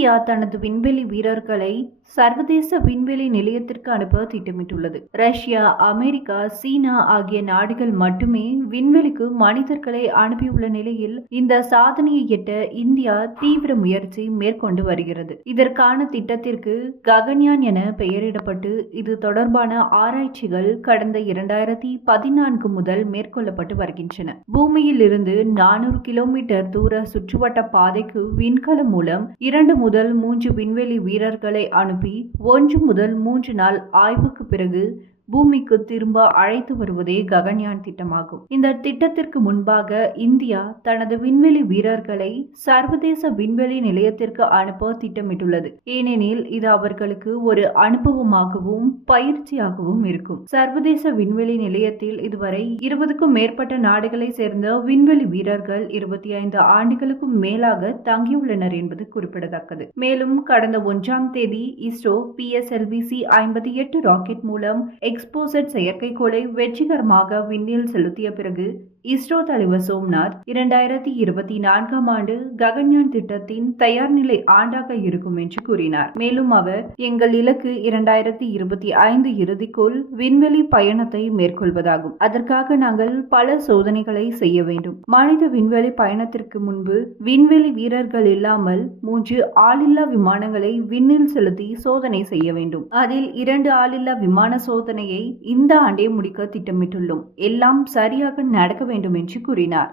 India தனது விண்வெளி வீரர்களை சர்வதேச விண்வெளி நிலையத்திற்கு அனுப்ப திட்டமிட்டுள்ளது. ரஷ்யா அமெரிக்கா சீனா ஆகிய நாடுகள் மட்டுமே விண்வெளிக்கு மனிதர்களை அனுப்பியுள்ள நிலையில் இந்த சாதனையை எட்ட இந்தியா தீவிர முயற்சி மேற்கொண்டு வருகிறது. இதற்கான திட்டத்திற்கு ககன்யான் என பெயரிடப்பட்டு இது தொடர்பான ஆராய்ச்சிகள் கடந்த இரண்டாயிரத்தி பதினான்கு முதல் மேற்கொள்ளப்பட்டு வருகின்றன. பூமியில் இருந்து நானூறு கிலோமீட்டர் தூர சுற்றுவட்ட பாதைக்கு விண்கலம் மூலம் இரண்டு முதல் மூன்று விண்வெளி வீரர்களை அனுப்பி ஒன்று முதல் மூன்று நாள் ஆய்வுக்கு பிறகு பூமிக்கு திரும்ப அழைத்து வருவதே ககன்யான் திட்டமாகும். இந்த திட்டத்திற்கு முன்பாக இந்தியா தனது விண்வெளி வீரர்களை சர்வதேச விண்வெளி நிலையத்திற்கு அனுப்ப திட்டமிட்டுள்ளது. ஏனெனில் இது அவர்களுக்கு ஒரு அனுபவமாகவும் பயிற்சியாகவும் இருக்கும். சர்வதேச விண்வெளி நிலையத்தில் இதுவரை இருபதுக்கும் மேற்பட்ட நாடுகளை சேர்ந்த விண்வெளி வீரர்கள் இருபத்தி ஐந்து ஆண்டுகளுக்கும் மேலாக தங்கியுள்ளனர் என்பது குறிப்பிடத்தக்கது. மேலும் கடந்த ஒன்றாம் தேதி இஸ்ரோ பிஎஸ்எல்விசி ஐம்பத்தி எட்டு ராக்கெட் மூலம் எக்ஸ் எக்ஸ்போசட் செயற்கைக்கோளை வெற்றிகரமாக விண்ணில் செலுத்திய பிறகு இஸ்ரோ தலைவர் சோம்நாத் இரண்டாயிரத்தி இருபத்தி நான்காம் ஆண்டு ககன்யான் திட்டத்தின் தயார் நிலை ஆண்டாக இருக்கும் என்று கூறினார். மேலும் அவர் எங்கள் இலக்கு இரண்டாயிரத்தி இருபத்தி ஐந்து இறுதிக்குள் விண்வெளி பயணத்தை மேற்கொள்வதாகும். அதற்காக நாங்கள் பல சோதனைகளை செய்ய வேண்டும். மனித விண்வெளி பயணத்திற்கு முன்பு விண்வெளி வீரர்கள் இல்லாமல் மூன்று ஆளில்லா விமானங்களை விண்ணில் செலுத்தி சோதனை செய்ய வேண்டும். அதில் இரண்டு ஆளில்லா விமான சோதனை சோதனையை இந்த ஆண்டே முடிக்க திட்டமிட்டுள்ளோம். எல்லாம் சரியாக நடக்க வேண்டும் என்று கூறினார்.